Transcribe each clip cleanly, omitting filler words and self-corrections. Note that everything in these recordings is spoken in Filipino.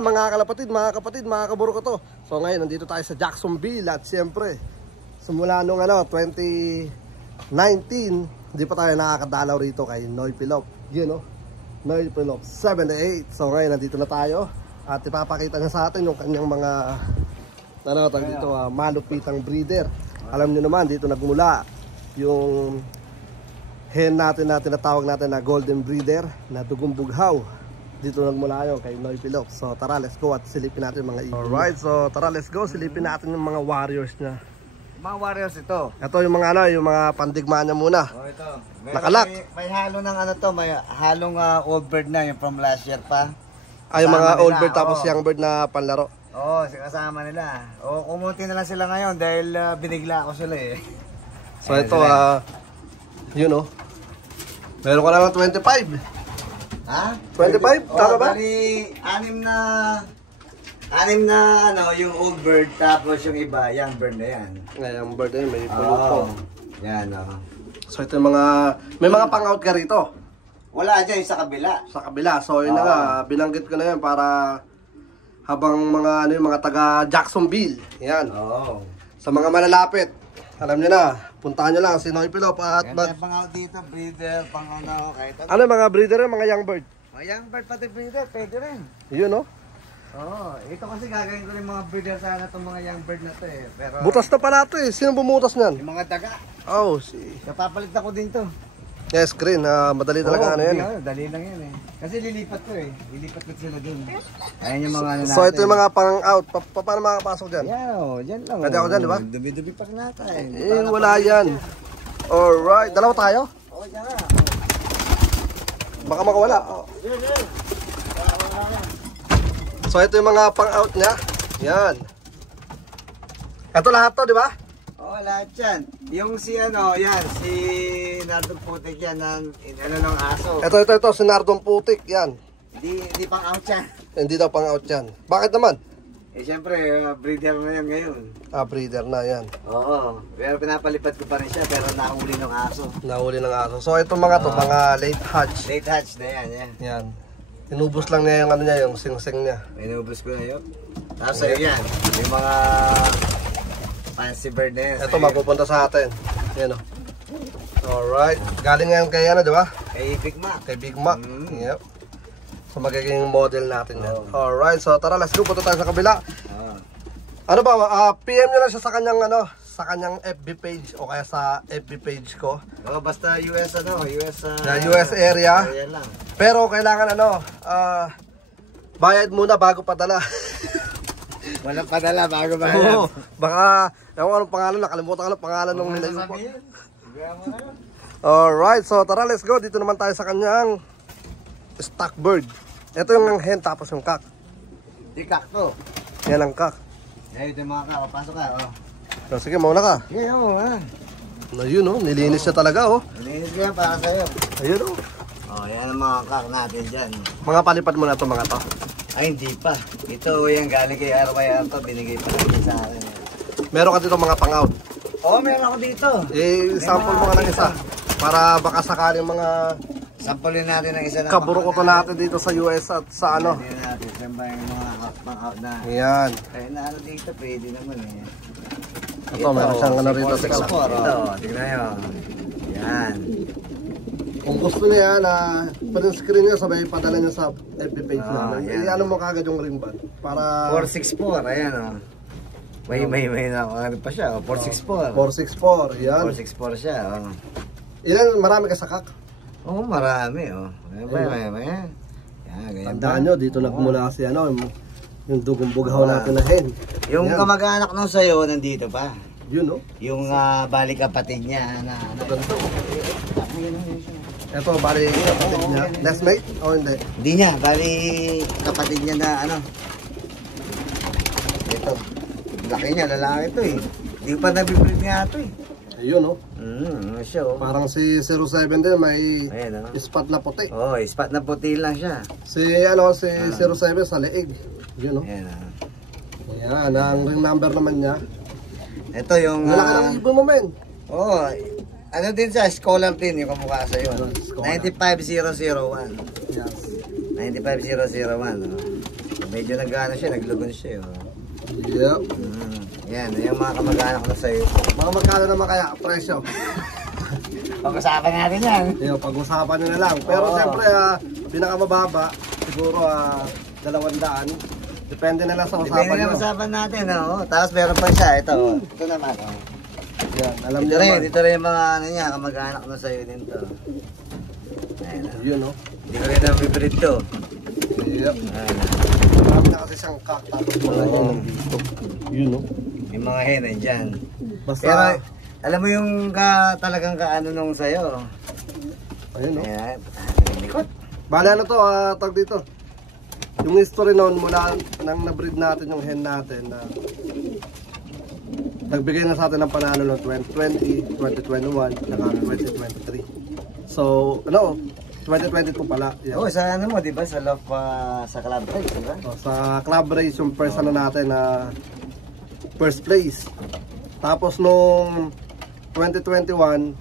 mga kapatid, mga kaburo ko to. So ngayon, nandito tayo sa Jacksonville at siyempre, simula nung 2019, hindi pa tayo nakakadalaw rito kay Noy Pilop. Yun Noy Pilop 78. So ngayon, nandito na tayo at ipapakita niya sa atin yung kanyang mga dito, malupitang breeder. Alam niyo naman, dito nagmula yung hen natin na tinatawag natin na golden breeder na dugong bughaw. Dito nagmula yun kay Noy Pilop. So tara, let's go at silipin natin mga ibon. Alright, so tara, let's go. Silipin natin yung mga warriors niya. Mga warriors ito. Ito yung mga yung mga pandigma niya muna. Oh, ito. Nakalak. May halo ng may halong old bird na yung from last year pa. Ay, yung mga old bird tapos young bird na panlaro. Oo, kasama nila. Oo, kumunti na lang sila ngayon dahil binigla ako sila eh. So ito, yun meron ka lang ng 25. Ha? 25? Tama ba? Bali, anim na yung old bird tapos yung iba, young bird na yan. Young bird na yun, may pulo po. Yan So ito yung may mga pang-out ka rito. Wala dyan, sa kabila. Sa kabila. So yun na nga, binanggit ko na yan para habang mga mga taga Jacksonville. Yan. Oo. Sa mga malalapit. Alam niyo na, puntahan niyo lang si Noy Pilop at pang-out dito, breeder, kahit ano yung mga breeder, mga young bird? Mga young bird pati breeder, pwede rin. Yun Oo, ito kasi gagawin ko rin mga breeder sana itong mga young bird na to eh. Pero butas na pala ito eh. Sino bumutas niyan? yung mga daga. Oh, Napapalit ako din to. Yes, green. Madali talaga yan. Dali lang yan eh. Kasi lilipat ko eh. Lilipat ko sila dun. Ayan yung mga natin. So ito yung mga pang-out. Paano makakapasok dyan? Yan dyan lang. Pwede ako dyan, di ba? Dubi-dubi pa natin. Wala yan. Alright. Dalawa tayo? Oo, dyan nga. Baka makawala. So ito yung mga pang-out niya. Yan. Ito lahat to, di ba? Oo, lahat yan. Yung si si Nardong Putik yan, ng aso. Ito, si Nardong Putik, yan. Hindi pang-out yan. Hindi daw pang-out yan. Bakit naman? Eh siyempre, breeder na yan ngayon. Breeder na yan. Oo, pero pinapalipad ko pa rin siya, pero nahuli ng aso. Nahuli ng aso. So itong mga to, mga late hatch. Late hatch na yan, Yan. Inubos lang niya yung yung sing-sing niya. Inubos ko na yun. Tapos sa'yo yan, yung mga fancy bird na yan. Ito mapupunta sa atin. Yan Alright. Galing ngayon kay di ba? Kay Big Mac. Kay Big Mac. Yep. So magiging model natin yan. Alright. So tara, let's go. Punta tayo sa kabila. Ano ba? PM nyo lang siya sa kanyang sa kanyang FB page o kaya sa FB page ko. Basta US US area. Lang. Pero kailangan bayad muna bago padala. Walang padala bago bayad. Baka anong pangalan, nakalimutan ko ng pangalan ng nilayo ko. Alright, so tara, let's go. Dito naman tayo sa kanyang stock bird. Ito yung hen tapos yung kak. Di kak to. Yan ang kak. Ito yung mga kak, pasok ka So, sige, mauna ka. Sige, Yun nilinis siya talaga Nilinis ko yan para sa'yo. Ayun Yan ang mga kak natin dyan. Mga palipad mo na ito mga to. Ay, hindi pa. Ito yung galing kay RYR to, binigay pa rin sa akin. Meron ka dito mga pang-out. Meron ako dito. Sample mo nga ng isa. Para baka sakaling mga sampulin natin ng isa na kaburo ko to natin dito sa US at sa Hindi natin. Siyempre yung mga pang-out na. Yan. Kaya dito, pwede naman Ito, meron siyang rito. Ito, tignan nyo. Yan. Kung gusto niya print screen niya, sabay padala niya sa FB page namin. Iano mo kagad yung ring band. Para 464, ayan May pa siya, 464. 464, yan. 464 siya, Ilan, marami ka sa kak? Oo, marami, Yan, ganyan. Tandaan nyo, dito nagmula kasi yung dugong bughaw natin na hen. Yung kamag-anak nung sa'yo, nandito pa. Yun, Yung bali kapatid niya na ganito. Ito, bali kapatid niya. Nestmate o hindi? Hindi niya, bali kapatid niya na Ito. Laki niya, lalaki ito Hindi pa nabibreed nga ito Ayun siya Parang si 07 din, may spot na puti. Spot na puti lang siya. Si 07 sa leeg. Yun Yan, ang ring number naman niya. Ito yung Malaki ng ibon mo, men. din sa scholar din yung kamukha sa'yo. 95001. Yes. 95001. medyo nag-ano siya, naglugon siya. Oh. Yep. Yan, yung mga kamag-anak na sa'yo. Mga magkano naman kaya presyo? Pag-usapan natin yan. Yung pag-usapan nyo na lang. Pero siyempre, pinakamababa, siguro 200. Depende na lang sa usapan Depende nyo. na usapan natin. Oh. Tapos meron pa siya. Ito, ito naman. Oh. Yan, alam Dito nyo rin, naman. dito rin yung mga ano niya, kamag-anak na sa'yo din to. Ayan, oh. Yun, no? Hindi ko rin ang favorite to. Yep. Ayan. Marami na kasi siyang kak. Tapos wala Oo. yung nandito. Yun, no? Yung mga hen, nandyan. Basta, Pero, alam mo yung talagang kaano nung sa'yo. ayun, no? Ayan. Likot. Bale, ano to, tag dito. Yung history noon, mula nang na-breed natin yung hen natin, nagbigay na sa atin ng panalo ng 2020, 2021, saka 2023. So, ano, 2022 pala. Oo, Yeah. sa ano mo, di ba? Sa love, sa club race, di ba? So, sa club race, yung first ano natin na first place. Tapos nung 2021,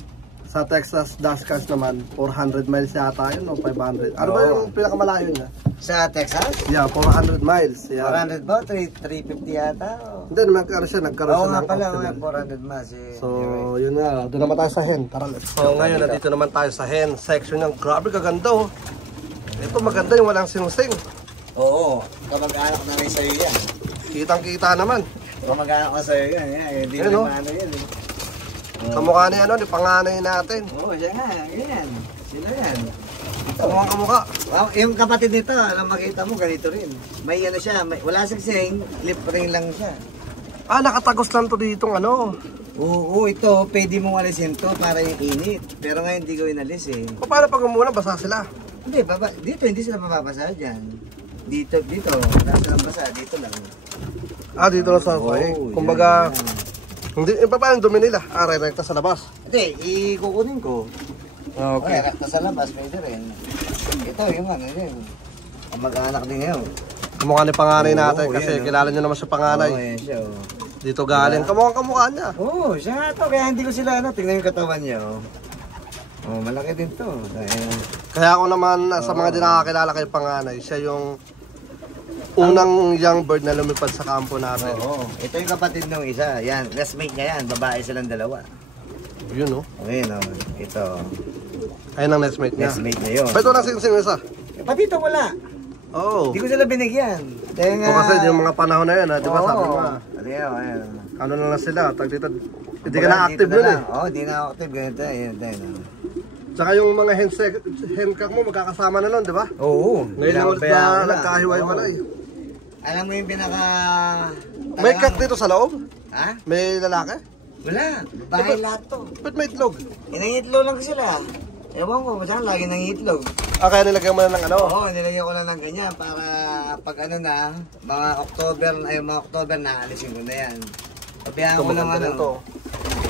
sa Texas Dashcars naman, 400 miles yata yun, o 500. Ano ba yung pinakamalayo niya? Sa Texas? Yeah, 400 miles. Yeah. 400 ba? 350 yata? Oh. Hindi, nagkaroon siya Oo ng nga pala, optional. 400 mas. So, yun nga. Doon naman tayo sa hen. Tara, let's go. So, ngayon, nandito naman tayo sa hen section ng grabe, kaganda oh. Ito maganda yung walang singsing. Oo, kamag-anak na rin sa'yo yan. Kitang-kita naman. Kamag-anak na sa'yo yan. Hindi Ayun, na oh. ano yan. Kamukha ni ano, ni panganay natin. Oo, siya nga. Yan. Sino yan? Kamukha. Wow, yung kapatid nito, alam makita mo, ganito rin. May ano siya, wala sigsing, lip ring lang siya. Nakatagos lang to ditong ano. Oo, ito, pwede mong alisin to para yung init. Pero ngayon hindi ko inalis eh. Paano pag umulan, basa sila? Hindi, dito hindi sila mapapasa dyan. Dito, wala silang basa, dito lang. Dito lang sa okay. Oo, Kumbaga, yan. hindi, paano yung dumi nila? Rekta sa labas. Hindi, ikukunin ko. Okay. Rekta sa labas, pwede rin. Ito, yung ano yun. Ang mag-anak din yun. Kamukha ni panganay Oo, natin kasi yan, oh. kilala nyo naman sa panganay. Oo, yan siya. Oh. Dito galing. Kamukha niya. Oo, siya nga to. Kaya hindi ko sila, tingnan yung katawan niya. Oh, malaki din to. Kaya ako naman sa mga di nakakilala kay panganay, siya yung unang young bird na lumipad sa kampo natin. Oo, ito yung kapatid ng isa. Yan, classmate niya yan. Babae silang dalawa. Yun, oh. Okay, no. Ito, Ayun ang nestmate niya. classmate niya yun. Ba't walang singsing isa? Pati ito wala. Oo. Hindi ko sila binigyan. Kaya nga... O kasi yung mga panahon na yun, di ba sabi mo Ayan. ano na lang sila, tag dito, hindi ka na active nun eh. Oo, hindi na active. Ganito, ayan. Tsaka yung mga hencock mo, magkakasama na nun, di ba? Oo. Ngayon na ulit na nagkahiwa-hiwalay. Alam mo yung pinaka... May cock dito sa loob? Ha? May lalaki? Wala. Bahay lahat to. Ba't may itlog? Inangitlo lang sila. Ewan ko, saan lagi nangitlog. Kaya nilagyan mo na ng ano? Oo, nilagyan ko lang ng ganyan para pag ano na, mga October na, alisin ko na yan. Pabihan ko lang ano.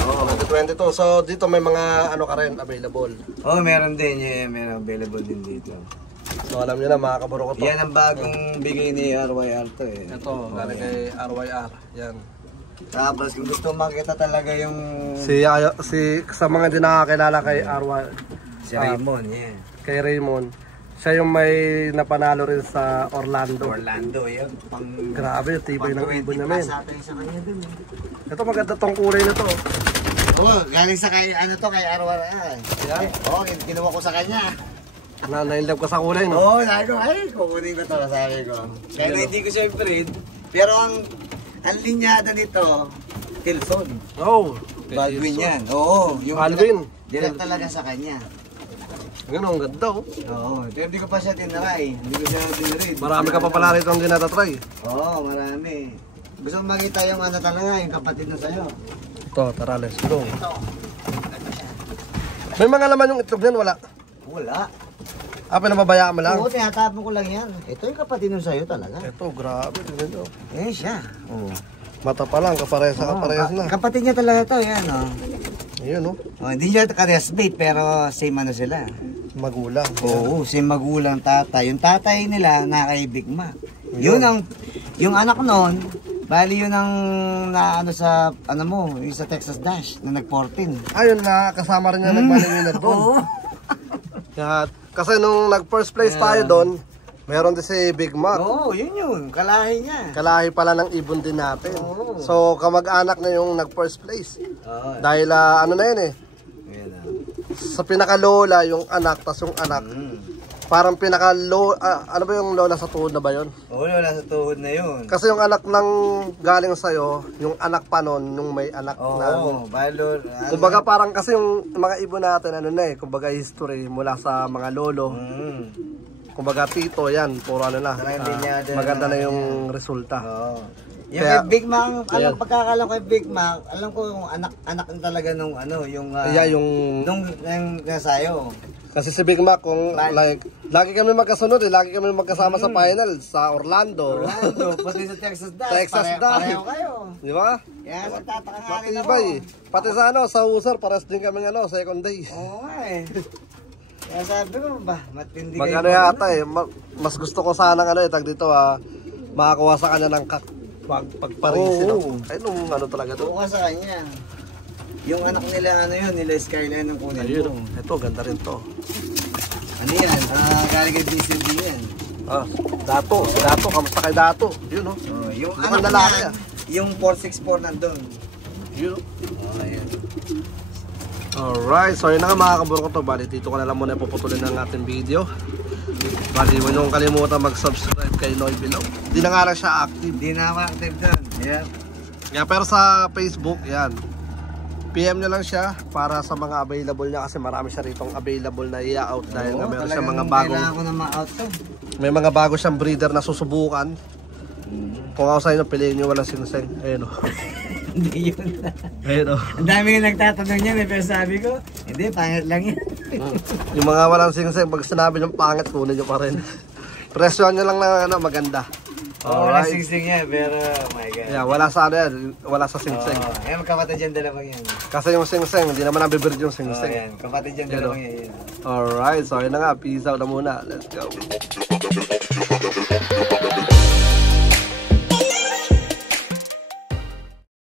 Oo, 2022. So dito may mga ano ka rin available. Oo, meron din. Meron available din dito. So alam niyo na mga kaburo ko to. Yan ang bagong bigay ni RYR to eh. Ito, galing kay RYR. Yan. Tapos kung gusto makita talaga yung... Si sa mga di nakakilala kay RYR. Si Raymond, yeah. Kay Raymond. Siya yung may napanalo rin sa Orlando. Yun. Grabe, yung tibay ng ibon namin. Sa kanya dun eh. Ito maganda tong kulay na to. Oo, galing sa kay, kay RYR. Yan. Oo, kinuha ko sa kanya. Na-inlove ka sa kulay, no? Oo, sabi ko, kukunin ko to, sabi ko. Kaya hindi ko siya breed, pero ang linyada nito, Tilson. Oh, Baldwin yan. Oo, yung Baldwin. direct talaga sa kanya. Ganun, ang ganda, oh. Oo, pero hindi ko pa siya tinry. Hindi ko siya dinread. Marami ka pa pala rito ang dinatatry. Oo, marami. Gusto mo makita yung ano talaga, yung kapatid na sa'yo. Ito, tara, let's go. Ito, maganda siya. May mga laman yung itlog niyan, wala. Wala. Pinababayaan mo lang. Oo, tinatapon ko lang yan. Ito yung kapatid nun sa'yo talaga. Ito, grabe, tingnan nyo. Yan siya. Oo. Mata pa lang, kaparehas na. Kapatid niya talaga to, yan o. Ayun, oh. Hindi niya ka-resbate, pero same ano sila. Magulang. Oo, same magulang tatay. Yung tatay nila, nakaibigma. Yun ang, yung anak nun, bali yun ang naano sa, ano mo, yung sa Texas Dash, na nag-14. Ayun na, kasama rin niya nagmaninginan doon. Oo. Kasi nung nag-first place tayo doon, Meron din si Big Mac. Oo, yun. Kalahi niya. Kalahi pala ng ibon din natin. Oo. So, kamag-anak na yung nag-first place. Oo. Dahil ano na yun eh. Ayan na. Sa pinakalola, yung anak, tas yung anak. Parang ano ba yung lola sa tuhod na ba yun? Oo, nasa tuhod na yun. Kasi yung anak ng galing sa'yo, yung anak pa nun, yung may anak na. Oo, balor. Kumbaga parang kasi yung mga ibon natin, ano na eh, kumbaga history mula sa mga lolo. Kumbaga tito, yan, puro ano na. Maganda na yung resulta. Oo. Yung Kaya, kay Big Mac, pagkakalam kay Big Mac, alam ko yung anak talaga nung ano, yung nung nasayo. Kasi si Big Mac, kung like, lagi kami magkasunod eh, lagi kami magkasama sa final, sa Orlando. Pati sa Texas Dash. Texas Dash. Pareho kayo. Di ba? Kaya nagtataka nga rin ako. Matibay. Pati sa sa Usar, pares din kami second day. Oo nga eh. Kaya sabi ko ba, matindi kayo. Mag-ano yata eh, mas gusto ko sana tag dito makakuha sa kanya ng pagparisi. Ay, nung talaga doon. Oo sa kanya. Yung anak nila, nila Skyline ng kunin mo. Ayun, ito, ganda rin to. Ano yan? Galing kay BCD yan. Dato, kamusta kay Dato? Yun Yung anak lalaki yung 464 nandun. Yun Ayan. Alright, so yun na nga mga kaburo ko to. Bali, dito ko na lang muna puputulin ng ating video. Bali, huwag niyong kalimutan mag-subscribe kay Noy Below. Di na nga lang siya active. Di na ako active doon. Yeah. Yeah, pero sa Facebook, yan. PM nyo lang siya para sa mga available niya kasi marami siya ritong available na i-out dahil nga meron siya mga bagong kailangan ko na ma-out to. May mga bago siyang breeder na susubukan. Kung ako sa inyo, piliin nyo walang singseng. Ayun o. Hindi yun. Ayun o. Ang dami nga nagtatanong niya, pero sabi ko, hindi, pangit lang yan. Yung mga walang singseng, pag sinabi nyo pangit, kunin nyo pa rin. Presyohan nyo lang na maganda. Wala singsing yan, pero oh my god. Yeah, wala sa wala sa singseng. Ayan, kapatid yan, dalawang yan. Kasi yung singseng, hindi naman nabibird yung singseng. Ayan, kapatid yan, dalawang yan. Alright, so yun na nga, peace out na muna. Let's go.